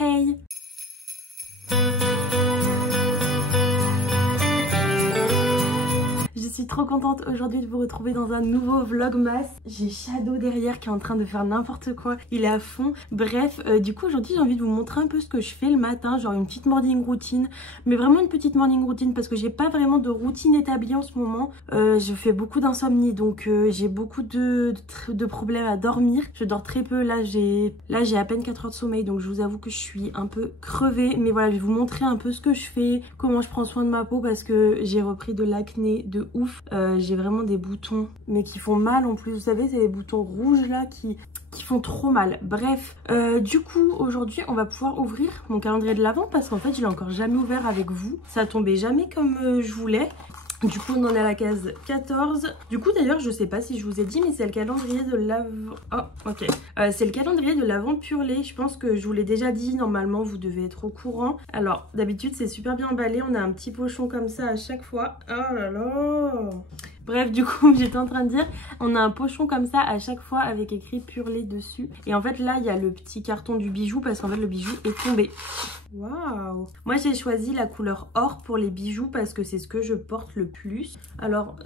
Hey! Je suis trop contente aujourd'hui de vous retrouver dans un nouveau vlogmas. J'ai Shadow derrière qui est en train de faire n'importe quoi, il est à fond. Bref, du coup aujourd'hui j'ai envie de vous montrer un peu ce que je fais le matin, genre une petite morning routine. Mais vraiment une petite morning routine parce que j'ai pas vraiment de routine établie en ce moment. Je fais beaucoup d'insomnie, donc j'ai beaucoup de problèmes à dormir. Je dors très peu, là j'ai à peine 4 heures de sommeil, donc je vous avoue que je suis un peu crevée. Mais voilà, je vais vous montrer un peu ce que je fais, comment je prends soin de ma peau parce que j'ai repris de l'acné de ouf. J'ai vraiment des boutons mais qui font mal en plus, vous savez, c'est des boutons rouges là qui font trop mal. Bref, du coup aujourd'hui on va pouvoir ouvrir mon calendrier de l'Avent parce qu'en fait je l'ai encore jamais ouvert avec vous, ça tombait jamais comme je voulais. Du coup on en est à la case 14. Du coup d'ailleurs je sais pas si je vous ai dit, mais c'est le calendrier de l'Avent. Oh ok, c'est le calendrier de l'Avent Purlé. Je pense que je vous l'ai déjà dit, normalement vous devez être au courant. Alors d'habitude c'est super bien emballé, on a un petit pochon comme ça à chaque fois. Oh là là. Bref, du coup, j'étais en train de dire, on a un pochon comme ça à chaque fois avec écrit Purlé dessus. Et en fait, là, il y a le petit carton du bijou parce qu'en fait, le bijou est tombé. Waouh! Moi, j'ai choisi la couleur or pour les bijoux parce que c'est ce que je porte le plus. Alors,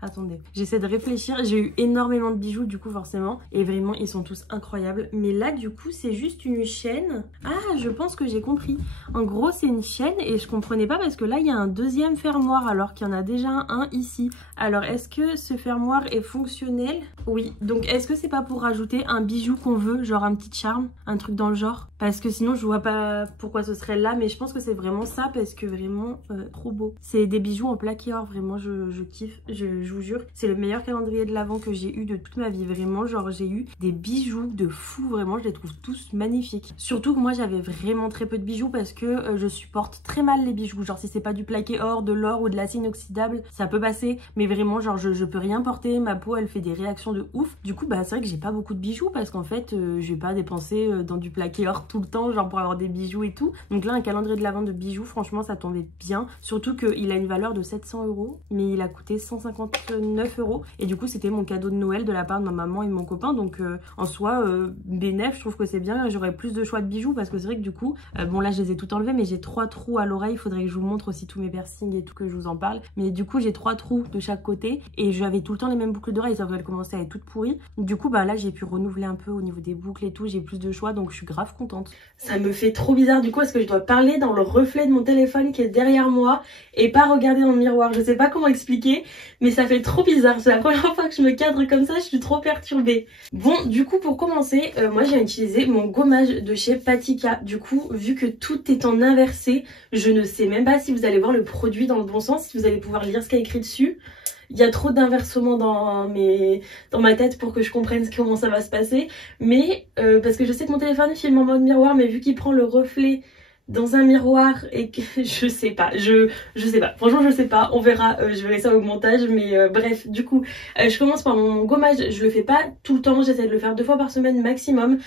attendez, j'essaie de réfléchir. J'ai eu énormément de bijoux, du coup, forcément. Et vraiment, ils sont tous incroyables. Mais là, du coup, c'est juste une chaîne. Ah, je pense que j'ai compris. En gros, c'est une chaîne et je comprenais pas parce que là, il y a un deuxième fermoir alors qu'il y en a déjà un ici. Alors, est-ce que ce fermoir est fonctionnel? Oui. Donc, est-ce que c'est pas pour rajouter un bijou qu'on veut, genre un petit charme, un truc dans le genre? Parce que sinon, je vois pas pourquoi ce serait là, mais je pense que c'est vraiment ça parce que vraiment, trop beau. C'est des bijoux en plaqué or, vraiment, je kiffe, je vous jure. C'est le meilleur calendrier de l'Avent que j'ai eu de toute ma vie, vraiment. Genre, j'ai eu des bijoux de fou, vraiment, je les trouve tous magnifiques. Surtout que moi, j'avais vraiment très peu de bijoux parce que je supporte très mal les bijoux. Genre, si c'est pas du plaqué or, de l'or ou de l'acier inoxydable, ça peut passer. Mais vraiment, genre, je peux rien porter. Ma peau, elle fait des réactions de ouf. Du coup, bah, c'est vrai que j'ai pas beaucoup de bijoux parce qu'en fait, je vais pas dépenser dans du plaqué or tout le temps, genre pour avoir des bijoux et tout. Donc là, un calendrier de l'Avent de bijoux, franchement, ça tombait bien. Surtout qu'il a une valeur de 700 €, mais il a coûté 159 €. Et du coup, c'était mon cadeau de Noël de la part de ma maman et de mon copain. Donc, en soi, bénef, je trouve que c'est bien. J'aurais plus de choix de bijoux parce que c'est vrai que du coup, bon là, je les ai tout enlevés, mais j'ai 3 trous à l'oreille. Il faudrait que je vous montre aussi tous mes piercings et tout, que je vous en parle. Mais du coup, j'ai 3 trous de chaque côté et j'avais tout le temps les mêmes boucles d'oreilles, ça qu'elles commençaient à être toutes pourries. Du coup, bah là, j'ai pu renouveler un peu au niveau des boucles et tout. J'ai plus de choix, donc je suis grave contente. Ça me fait trop bizarre du coup parce que je dois parler dans le reflet de mon téléphone qui est derrière moi et pas regarder dans le miroir. Je sais pas comment expliquer, mais ça fait trop bizarre. C'est la première fois que je me cadre comme ça, je suis trop perturbée. Bon, du coup, pour commencer, moi j'ai utilisé mon gommage de chez Patika. Du coup, vu que tout est en inversé, je ne sais même pas si vous allez voir le produit dans le bon sens, si vous allez pouvoir lire ce qu'il y a écrit dessus. Il y a trop d'inversements dans ma tête pour que je comprenne comment ça va se passer. Mais parce que je sais que mon téléphone filme en mode miroir, mais vu qu'il prend le reflet dans un miroir et que je sais pas, je sais pas, franchement je sais pas, on verra, je verrai ça au montage, mais bref, du coup je commence par mon gommage. Je le fais pas tout le temps, j'essaie de le faire 2 fois par semaine maximum.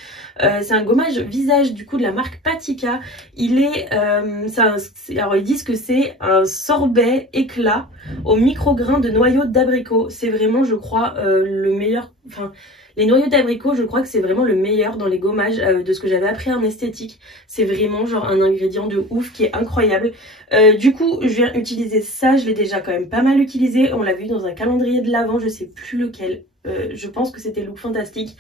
C'est un gommage visage du coup de la marque Patika. Il est alors ils disent que c'est un sorbet éclat au micro-grain de noyaux d'abricot. C'est vraiment, je crois, le meilleur, enfin les noyaux d'abricot, je crois que c'est vraiment le meilleur dans les gommages de ce que j'avais appris en esthétique. C'est vraiment genre un ingrédient de ouf qui est incroyable. Du coup, je viens utiliser ça. Je l'ai déjà quand même pas mal utilisé. On l'a vu dans un calendrier de l'Avent, je sais plus lequel. Je pense que c'était Look Fantastique.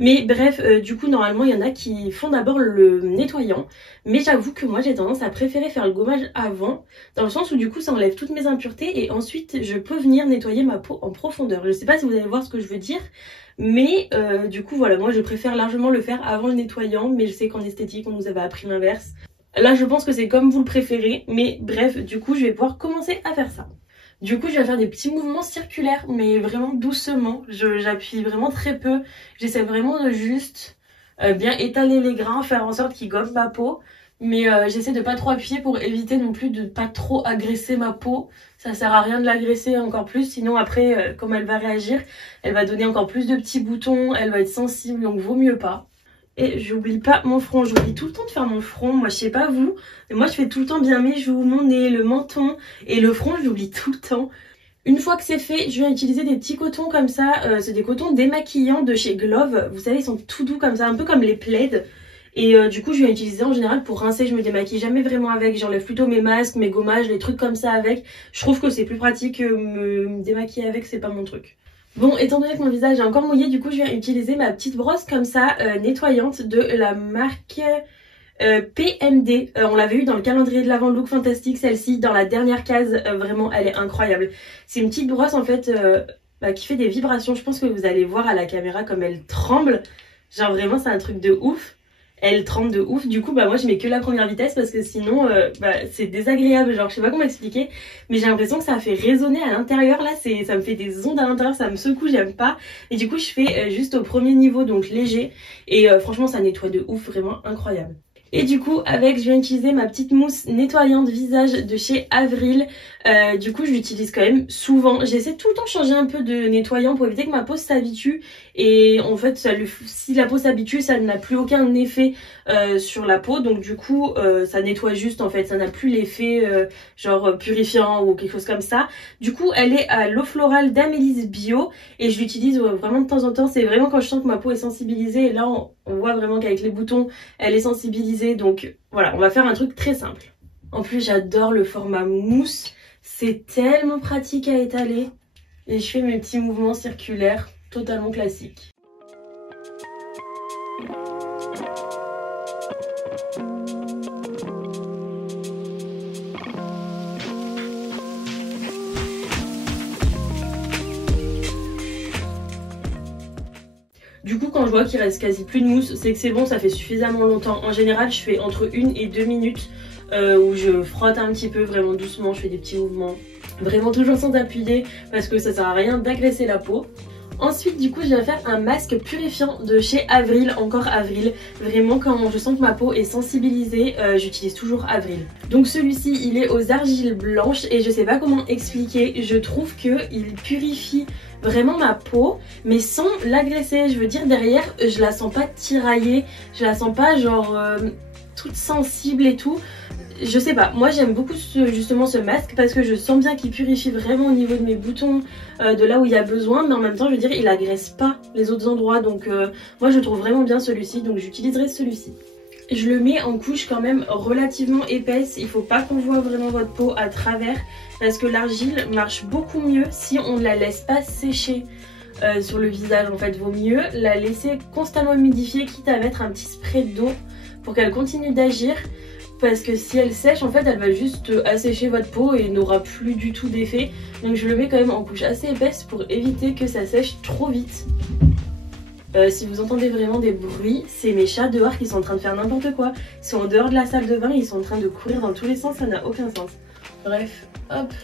Mais bref, du coup, normalement, il y en a qui font d'abord le nettoyant. Mais j'avoue que moi, j'ai tendance à préférer faire le gommage avant. Dans le sens où du coup, ça enlève toutes mes impuretés. Et ensuite, je peux venir nettoyer ma peau en profondeur. Je sais pas si vous allez voir ce que je veux dire. Mais du coup voilà, moi je préfère largement le faire avant le nettoyant, mais je sais qu'en esthétique on nous avait appris l'inverse. Là je pense que c'est comme vous le préférez, mais bref, du coup je vais pouvoir commencer à faire ça. Du coup je vais faire des petits mouvements circulaires, mais vraiment doucement, j'appuie vraiment très peu. J'essaie vraiment de juste bien étaler les grains, faire en sorte qu'ils gomment ma peau. Mais j'essaie de pas trop appuyer pour éviter non plus de pas trop agresser ma peau. Ça sert à rien de l'agresser encore plus, sinon après comme elle va réagir, elle va donner encore plus de petits boutons, elle va être sensible, donc vaut mieux pas. Et j'oublie pas mon front, j'oublie tout le temps de faire mon front. Moi je sais pas vous, mais moi je fais tout le temps bien mes joues, mon nez, le menton et le front, je l'oublie tout le temps. Une fois que c'est fait, je viens utiliser des petits cotons comme ça, c'est des cotons démaquillants de chez Glove. Vous savez, ils sont tout doux comme ça, un peu comme les plaids. Et du coup je viens utiliser en général pour rincer, je me démaquille jamais vraiment avec, j'enlève plutôt mes masques, mes gommages, les trucs comme ça avec. Je trouve que c'est plus pratique, me démaquiller avec c'est pas mon truc. Bon, étant donné que mon visage est encore mouillé, du coup je viens utiliser ma petite brosse comme ça, nettoyante de la marque PMD. On l'avait eu dans le calendrier de l'Avent Look Fantastique, celle-ci dans la dernière case, vraiment elle est incroyable. C'est une petite brosse en fait qui fait des vibrations, je pense que vous allez voir à la caméra comme elle tremble. Genre vraiment c'est un truc de ouf. Elle tremble de ouf, du coup moi je mets que la première vitesse parce que sinon c'est désagréable, genre je sais pas comment expliquer, mais j'ai l'impression que ça fait résonner à l'intérieur là, ça me fait des ondes à l'intérieur, ça me secoue, j'aime pas, et du coup je fais juste au premier niveau, donc léger, et franchement ça nettoie de ouf, vraiment incroyable. Et du coup avec je viens utiliser ma petite mousse nettoyante visage de chez Avril. Du coup je l'utilise quand même souvent, j'essaie tout le temps de changer un peu de nettoyant pour éviter que ma peau s'habitue, et en fait si la peau s'habitue ça n'a plus aucun effet sur la peau, donc du coup ça nettoie juste en fait, ça n'a plus l'effet genre purifiant ou quelque chose comme ça. Du coup elle est à l'eau florale d'Amélis Bio et je l'utilise vraiment de temps en temps, c'est vraiment quand je sens que ma peau est sensibilisée, et là on voit vraiment qu'avec les boutons elle est sensibilisée, donc voilà, on va faire un truc très simple. En plus j'adore le format mousse, c'est tellement pratique à étaler et je fais mes petits mouvements circulaires totalement classiques. Du coup quand je vois qu'il reste quasi plus de mousse, c'est que c'est bon, ça fait suffisamment longtemps. En général je fais entre 1 et 2 minutes où je frotte un petit peu vraiment doucement, je fais des petits mouvements. Vraiment toujours sans appuyer parce que ça sert à rien d'agresser la peau. Ensuite du coup je vais faire un masque purifiant de chez Avril, encore Avril. Vraiment quand je sens que ma peau est sensibilisée, j'utilise toujours Avril. Donc celui-ci il est aux argiles blanches et je sais pas comment expliquer, je trouve qu'il purifie vraiment ma peau mais sans l'agresser. Je veux dire derrière je la sens pas tiraillée, je la sens pas genre toute sensible et tout. Je sais pas, moi j'aime beaucoup justement ce masque parce que je sens bien qu'il purifie vraiment au niveau de mes boutons, de là où il y a besoin, mais en même temps je veux dire il agresse pas les autres endroits, donc moi je trouve vraiment bien celui-ci, donc j'utiliserai celui-ci. Je le mets en couche quand même relativement épaisse, il faut pas qu'on voit vraiment votre peau à travers parce que l'argile marche beaucoup mieux si on ne la laisse pas sécher sur le visage. En fait vaut mieux la laisser constamment humidifier, quitte à mettre un petit spray d'eau pour qu'elle continue d'agir. Parce que si elle sèche, en fait, elle va juste assécher votre peau et n'aura plus du tout d'effet. Donc je le mets quand même en couche assez épaisse pour éviter que ça sèche trop vite. Si vous entendez vraiment des bruits, c'est mes chats dehors qui sont en train de faire n'importe quoi. Ils sont en dehors de la salle de bain, ils sont en train de courir dans tous les sens, ça n'a aucun sens. Bref, hop.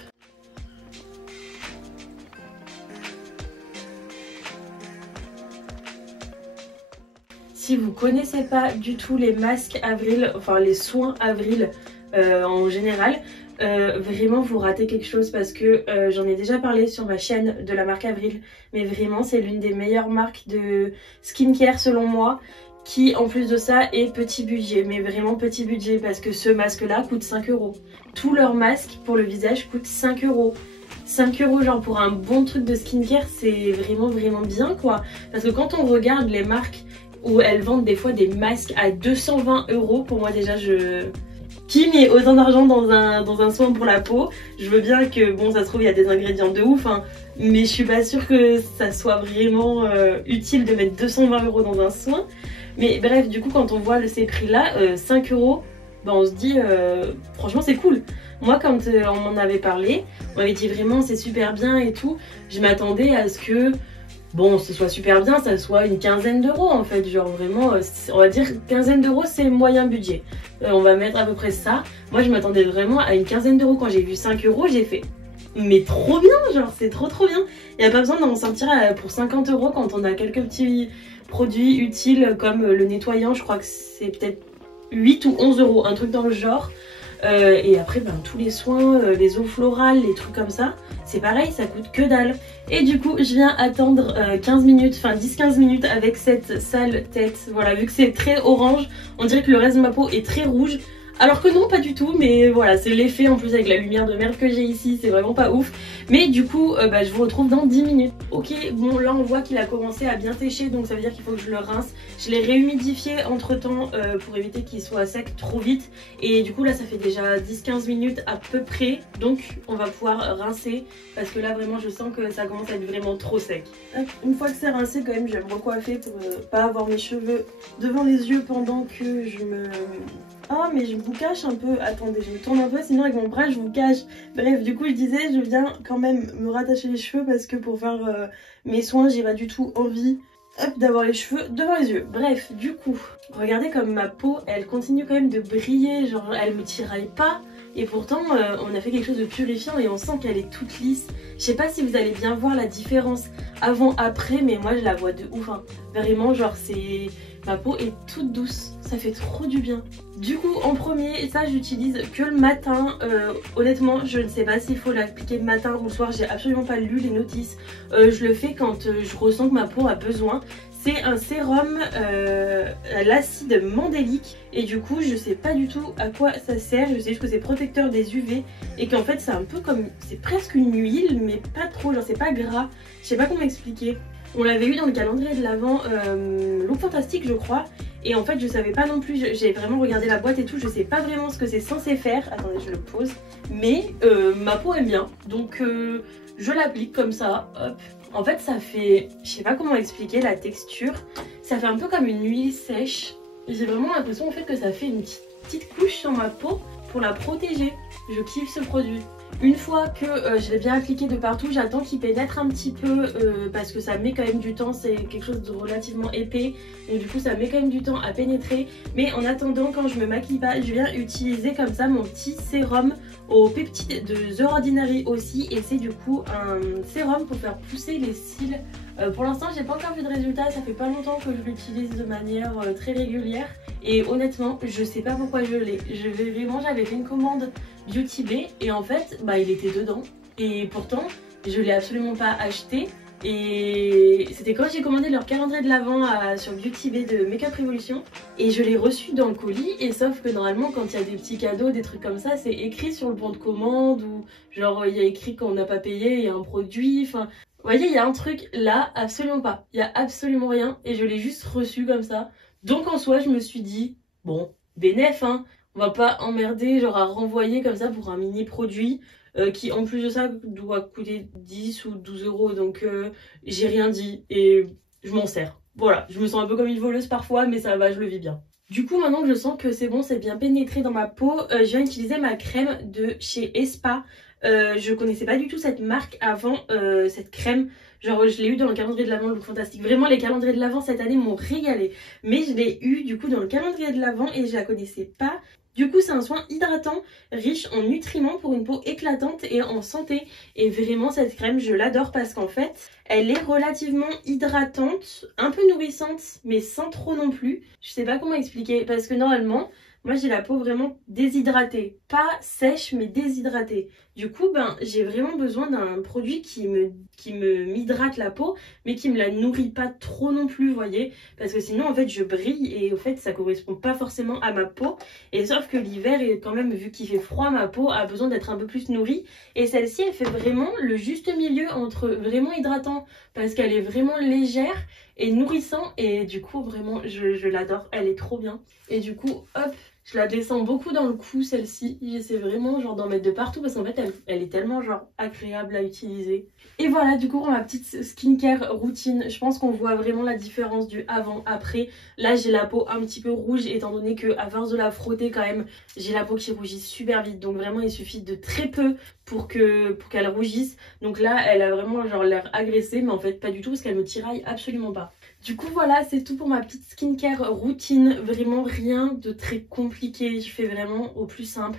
Si vous connaissez pas du tout les masques Avril, enfin les soins Avril en général, vraiment vous ratez quelque chose parce que j'en ai déjà parlé sur ma chaîne de la marque Avril, mais vraiment c'est l'une des meilleures marques de skincare selon moi, qui en plus de ça est petit budget, mais vraiment petit budget parce que ce masque là coûte 5 €. Tous leurs masques pour le visage coûtent 5 €. 5 € genre pour un bon truc de skincare, c'est vraiment bien quoi, parce que quand on regarde les marques où elles vendent des fois des masques à 220 €, pour moi déjà qui met autant d'argent dans un soin pour la peau? Je veux bien que bon ça se trouve il y a des ingrédients de ouf hein, mais je suis pas sûre que ça soit vraiment utile de mettre 220 € dans un soin. Mais bref du coup quand on voit ces prix là, 5 €, ben on se dit franchement c'est cool. Moi quand on m'en avait parlé, on m'avait dit vraiment c'est super bien et tout, je m'attendais à ce que bon, ce soit super bien, ça soit une quinzaine d'euros en fait, genre vraiment, on va dire quinzaine d'euros c'est moyen budget. On va mettre à peu près ça. Moi je m'attendais vraiment à une quinzaine d'euros, quand j'ai vu 5 € j'ai fait mais trop bien, genre c'est trop bien. Il n'y a pas besoin d'en sortir pour 50 € quand on a quelques petits produits utiles comme le nettoyant, je crois que c'est peut-être 8 ou 11 €, un truc dans le genre. Et après ben, tous les soins, les eaux florales, les trucs comme ça, c'est pareil, ça coûte que dalle. Et du coup je viens attendre 15 minutes, enfin 10-15 minutes avec cette sale tête. Voilà, vu que c'est très orange, on dirait que le reste de ma peau est très rouge. Alors que non, pas du tout, mais voilà, c'est l'effet en plus avec la lumière de merde que j'ai ici, c'est vraiment pas ouf. Mais du coup, je vous retrouve dans 10 minutes. Ok, bon là on voit qu'il a commencé à bien sécher, donc ça veut dire qu'il faut que je le rince. Je l'ai réhumidifié entre temps pour éviter qu'il soit sec trop vite. Et du coup là ça fait déjà 10-15 minutes à peu près, donc on va pouvoir rincer. Parce que là vraiment je sens que ça commence à être vraiment trop sec. Une fois que c'est rincé quand même, je vais me recoiffer pour pas avoir mes cheveux devant les yeux pendant que je me... Oh mais je vous cache un peu, attendez je me tourne un peu sinon avec mon bras je vous cache. Bref du coup je disais je viens quand même me rattacher les cheveux parce que pour faire mes soins j'ai pas du tout envie d'avoir les cheveux devant les yeux. Bref du coup regardez comme ma peau elle continue quand même de briller, genre elle me tiraille pas. Et pourtant on a fait quelque chose de purifiant et on sent qu'elle est toute lisse. Je sais pas si vous allez bien voir la différence avant après mais moi je la vois de ouf hein. Vraiment genre c'est... Ma peau est toute douce, ça fait trop du bien. Du coup en premier, ça j'utilise que le matin. Honnêtement je ne sais pas s'il faut l'appliquer le matin ou le soir, j'ai absolument pas lu les notices. Je le fais quand je ressens que ma peau a besoin. C'est un sérum à l'acide mandélique et du coup je sais pas du tout à quoi ça sert. Je sais juste que c'est protecteur des UV et qu'en fait c'est un peu comme, c'est presque une huile mais pas trop, genre c'est pas gras. Je sais pas comment expliquer. On l'avait eu dans le calendrier de l'Avent Look Fantastique je crois. Et en fait je savais pas non plus, j'ai vraiment regardé la boîte et tout, je sais pas vraiment ce que c'est censé faire. Attendez je le pose. Mais ma peau aime bien, donc je l'applique comme ça, hop. En fait ça fait, je sais pas comment expliquer la texture. Ça fait un peu comme une huile sèche. J'ai vraiment l'impression en fait que ça fait une petite couche sur ma peau pour la protéger. Je kiffe ce produit. Une fois que je l'ai bien appliqué de partout, j'attends qu'il pénètre un petit peu parce que ça met quand même du temps, c'est quelque chose de relativement épais. Donc du coup ça met quand même du temps à pénétrer. Mais en attendant, quand je me maquille pas, je viens utiliser comme ça mon petit sérum aux peptides de The Ordinary aussi. Et c'est du coup un sérum pour faire pousser les cils. Pour l'instant j'ai pas encore vu de résultat, ça fait pas longtemps que je l'utilise de manière très régulière. Et honnêtement je sais pas pourquoi je l'ai. J'avais fait une commande Beauty Bay et en fait il était dedans. Et pourtant je l'ai absolument pas acheté. Et c'était quand j'ai commandé leur calendrier de l'Avent sur Beauty Bay de Make Up Revolution. Et je l'ai reçu dans le colis. Et sauf que normalement quand il y a des petits cadeaux, des trucs comme ça, c'est écrit sur le bon de commande. Ou genre il y a écrit qu'on n'a pas payé, il y a un produit, enfin... Vous voyez, il y a un truc là, absolument pas. Il y a absolument rien et je l'ai juste reçu comme ça. Donc en soi, je me suis dit, bon, bénef, hein, on va pas emmerder, genre à renvoyer comme ça pour un mini produit qui en plus de ça doit coûter 10 ou 12 euros. Donc j'ai rien dit et je m'en sers. Voilà, je me sens un peu comme une voleuse parfois, mais ça va, je le vis bien. Du coup, maintenant que je sens que c'est bon, c'est bien pénétré dans ma peau, je viens utiliser ma crème de chez Espa. Je connaissais pas du tout cette marque avant, cette crème. Genre je l'ai eu dans le calendrier de l'Avent Look Fantastique. Vraiment les calendriers de l'Avent cette année m'ont régalé. Mais je l'ai eu du coup dans le calendrier de l'Avent et je la connaissais pas. Du coup c'est un soin hydratant, riche en nutriments pour une peau éclatante et en santé. Et vraiment cette crème je l'adore parce qu'en fait elle est relativement hydratante, un peu nourrissante mais sans trop non plus. Je sais pas comment expliquer parce que normalement... Moi j'ai la peau vraiment déshydratée, pas sèche mais déshydratée. Du coup j'ai vraiment besoin d'un produit qui m'hydrate la peau mais qui me la nourrit pas trop non plus, vous voyez. Parce que sinon en fait je brille et au fait ça correspond pas forcément à ma peau. Et sauf que l'hiver est quand même, vu qu'il fait froid, ma peau a besoin d'être un peu plus nourrie. Et celle-ci elle fait vraiment le juste milieu entre vraiment hydratant parce qu'elle est vraiment légère et nourrissant. Et du coup vraiment je l'adore, elle est trop bien. Et du coup hop, je la descends beaucoup dans le cou celle-ci. J'essaie vraiment genre d'en mettre de partout parce qu'en fait elle est tellement genre agréable à utiliser. Et voilà du coup pour ma petite skincare routine, je pense qu'on voit vraiment la différence du avant après. Là j'ai la peau un petit peu rouge étant donné que à force de la frotter quand même j'ai la peau qui rougit super vite. Donc vraiment il suffit de très peu pour qu'elle rougisse. Donc là elle a vraiment genre l'air agressée mais en fait pas du tout parce qu'elle me tiraille absolument pas. Du coup voilà c'est tout pour ma petite skincare routine, vraiment rien de très compliqué, je fais vraiment au plus simple.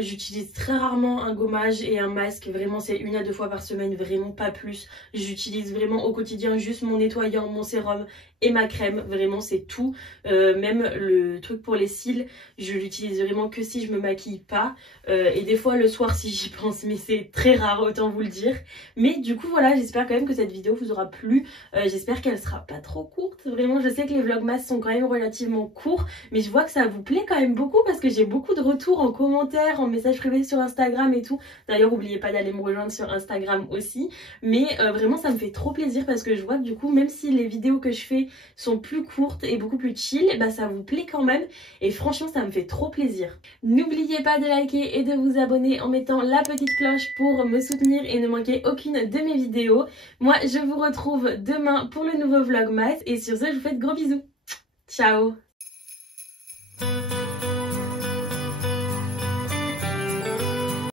J'utilise très rarement un gommage et un masque, vraiment c'est 1 à 2 fois par semaine, vraiment pas plus. J'utilise vraiment au quotidien juste mon nettoyant, mon sérum et ma crème, vraiment c'est tout. Même le truc pour les cils, je l'utilise vraiment que si je me maquille pas. Et des fois le soir si j'y pense, mais c'est très rare autant vous le dire. Mais du coup voilà, j'espère quand même que cette vidéo vous aura plu. J'espère qu'elle sera pas pas trop courtes. Vraiment, je sais que les vlogmas sont quand même relativement courts, mais je vois que ça vous plaît quand même beaucoup parce que j'ai beaucoup de retours en commentaire, en message privé sur Instagram et tout. D'ailleurs, n'oubliez pas d'aller me rejoindre sur Instagram aussi. Mais vraiment, ça me fait trop plaisir parce que je vois que du coup, même si les vidéos que je fais sont plus courtes et beaucoup plus chill, bah ça vous plaît quand même. Et franchement, ça me fait trop plaisir. N'oubliez pas de liker et de vous abonner en mettant la petite cloche pour me soutenir et ne manquer aucune de mes vidéos. Moi, je vous retrouve demain pour le nouveau vlogmas et sur ce, je vous fais de gros bisous. Ciao!